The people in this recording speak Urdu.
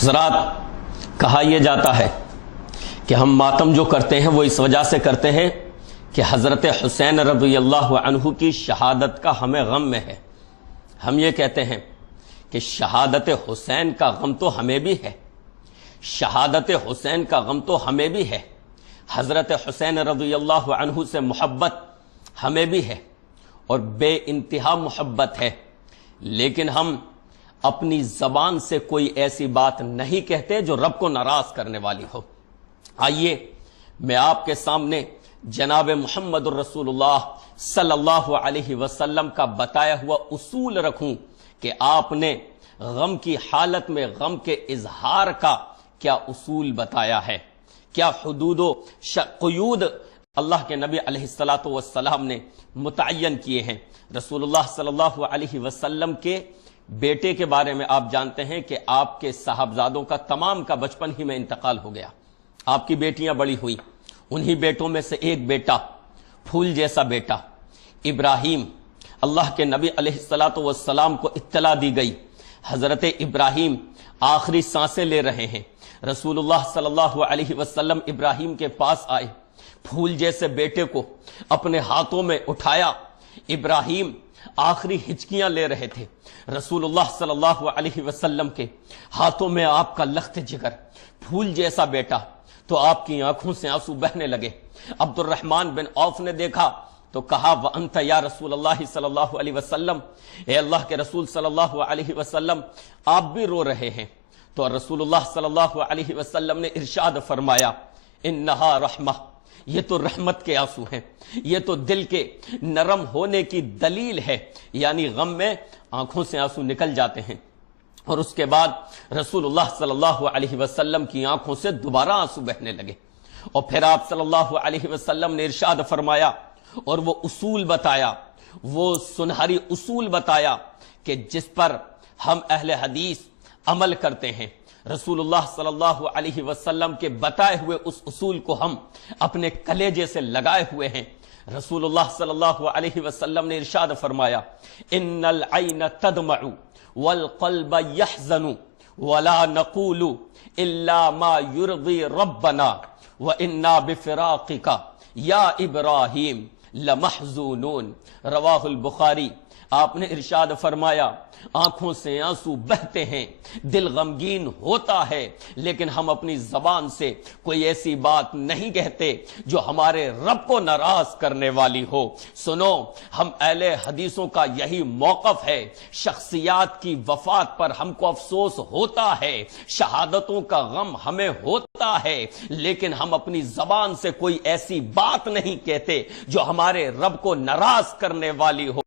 حضرات، کہا یہ جاتا ہے کہ ہم ماتم جو کرتے ہیں وہ اس وجہ سے کرتے ہیں کہ حضرت حسین رضی اللہ عنہ کی شہادت کا ہمیں غم میں ہے۔ ہم یہ کہتے ہیں کہ شہادت حسین کا غم تو ہمیں بھی ہے، شہادت حسین کا غم تو ہمیں بھی ہے، حضرت حسین رضی اللہ عنہ سے محبت ہمیں بھی ہے اور بے انتہا محبت ہے، لیکن ہم اپنی زبان سے کوئی ایسی بات نہیں کہتے جو رب کو ناراض کرنے والی ہو۔ آئیے میں آپ کے سامنے جناب محمد الرسول اللہ صلی اللہ علیہ وسلم کا بتایا ہوا اصول رکھوں کہ آپ نے غم کی حالت میں غم کے اظہار کا کیا اصول بتایا ہے، کیا حدود و قیود اللہ کے نبی علیہ السلام نے متعین کیے ہیں۔ رسول اللہ صلی اللہ علیہ وسلم کے بیٹے کے بارے میں آپ جانتے ہیں کہ آپ کے صاحبزادوں کا تمام کا بچپن ہی میں انتقال ہو گیا، آپ کی بیٹیاں بڑی ہوئی، انہی بیٹوں میں سے ایک بیٹا، پھول جیسا بیٹا ابراہیم، اللہ کے نبی علیہ السلام کو اطلاع دی گئی حضرت ابراہیم آخری سانسیں لے رہے ہیں۔ رسول اللہ صلی اللہ علیہ وسلم ابراہیم کے پاس آئے، پھول جیسے بیٹے کو اپنے ہاتھوں میں اٹھایا، ابراہیم آخری ہچکیاں لے رہے تھے، رسول اللہ صلی اللہ علیہ وسلم کے ہاتھوں میں آپ کا لخت جگر، پھول جیسا بیٹا، تو آپ کی آنکھوں سے آنسو بہنے لگے۔ عبد الرحمن بن عوف نے دیکھا تو کہا وَأَنْتَ یا رسول اللہ صلی اللہ علیہ وسلم، اے اللہ کے رسول صلی اللہ علیہ وسلم آپ بھی رو رہے ہیں۔ تو رسول اللہ صلی اللہ علیہ وسلم نے ارشاد فرمایا انہا رحمہ، یہ تو رحمت کے آنسو ہیں، یہ تو دل کے نرم ہونے کی دلیل ہے، یعنی غم میں آنکھوں سے آنسو نکل جاتے ہیں۔ اور اس کے بعد رسول اللہ صلی اللہ علیہ وسلم کی آنکھوں سے دوبارہ آنسو بہنے لگے، اور پھر آپ صلی اللہ علیہ وسلم نے ارشاد فرمایا اور وہ اصول بتایا، وہ سنہری اصول بتایا کہ جس پر ہم اہل حدیث عمل کرتے ہیں۔ رسول اللہ صلی اللہ علیہ وسلم کے بتائے ہوئے اس اصول کو ہم اپنے کلیجے سے لگائے ہوئے ہیں۔ رسول اللہ صلی اللہ علیہ وسلم نے ارشاد فرمایا ان العین تدمع والقلب يحزن ولا نقول الا ما يرضي ربنا وانا بفراقك یا ابراہیم لمحزونون، رواہ البخاری۔ آپ نے ارشاد فرمایا آنکھوں سے آنسو بہتے ہیں، دل غمگین ہوتا ہے، لیکن ہم اپنی زبان سے کوئی ایسی بات نہیں کہتے جو ہمارے رب کو ناراض کرنے والی ہو۔ سنو، ہم اہل حدیثوں کا یہی موقف ہے، شخصیات کی وفات پر ہم کو افسوس ہوتا ہے، شہادتوں کا غم ہمیں ہوتا ہے، لیکن ہم اپنی زبان سے کوئی ایسی بات نہیں کہتے جو ہمارے رب کو ناراض کرنے والی ہو۔